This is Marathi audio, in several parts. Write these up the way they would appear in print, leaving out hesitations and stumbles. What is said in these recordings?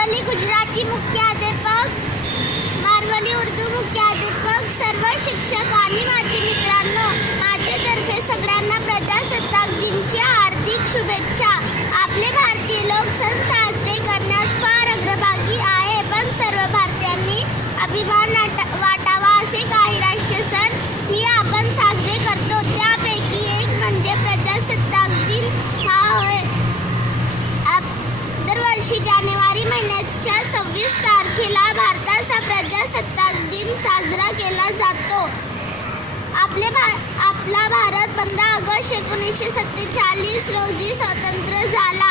मारवली गुजराती मुख्याध्यापक, मारवली उर्दू मुख्याध्यापक, सर्व शिक्षक आणि माझे मित्रांनो, माझ्यातर्फे सगळ्यांना प्रजासत्ताक दिनाच्या हार्दिक शुभेच्छा. आपले भारतीय लोक सण साजरे करण्यास फार अग्रभागी आहे, पण सर्व भारतीयांनी अभिमान वाटावा असे काही राष्ट्रीय सण ही आपण साजरे करतो. त्यापैकी एक म्हणजे प्रजासत्ताक दिन हा होय. दरवर्षी जानेवारी महिन्याच्या 26 तारखेला भारताचा प्रजासत्ताक दिन साजरा केला जातो. आपला भारत 15 ऑगस्ट 1947 रोजी स्वतंत्र झाला,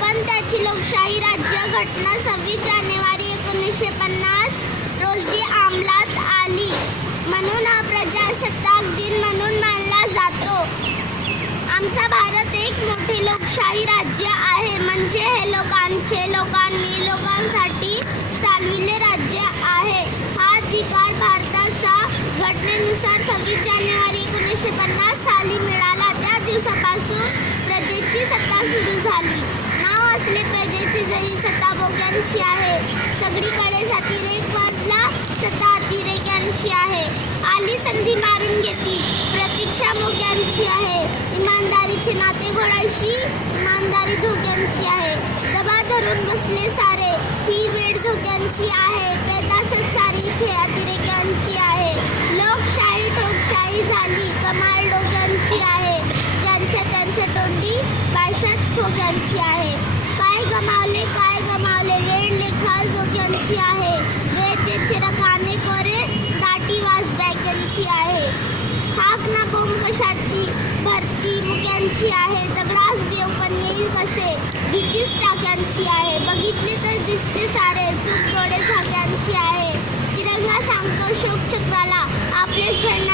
पण त्याची लोकशाही राज्यघटना 26 जानेवारी 1950 रोजी अंमलात आली, म्हणून हा प्रजासत्ताक दिन म्हणून मानला जातो. आमचा भारत एक मोठे लोकशाही राज्य आहे, म्हणजे हे लोकांनी लोकांसाठी चालविले राज्य आहे. हा अधिकार भारताचा घटनेनुसार 26 जानेवारी 1950 साली मिळाला. त्या दिवसापासून प्रजेची सत्ता सुरू झाली. नाव असले प्रजेची जरी सत्ता भोग्यांची आहे. सगळीकडे अतिरेक वाजला, सत्ता अतिरेक्यांची आहे. आली संधी मारून घेतली, प्रतीक्षा मोग्यांची आहे. इमानदारीचे नाते घोडायशी, इमानदारी धोक्यांची आहे. दबा धरून बसले सारे, ही वेळ धोक्यांची आहे. पैदासच सारी इथे अतिरेक्यांची आहे. लोकशाही ठोकशाही झाली, कमाल डोक्यांची आहे. ज्यांच्या त्यांच्या तोंडी भाषाच खोग्यांची आहे. काय गमावले वेळ लेखा जोग्यांची आहे. वेळेचे रकाने कोरे दाटी वास बॅग्यांची आहे. हाक ना बोंब कशाची, भरती मुक्यांची आहे. दगडास देव पण येईल कसे, भीतीच टाक्यांची आहे. बघितले तर दिसते सारे, चूक डोळे झाक्यांची आहे. तिरंगा सांगतो शोक चक्राला, आपले सण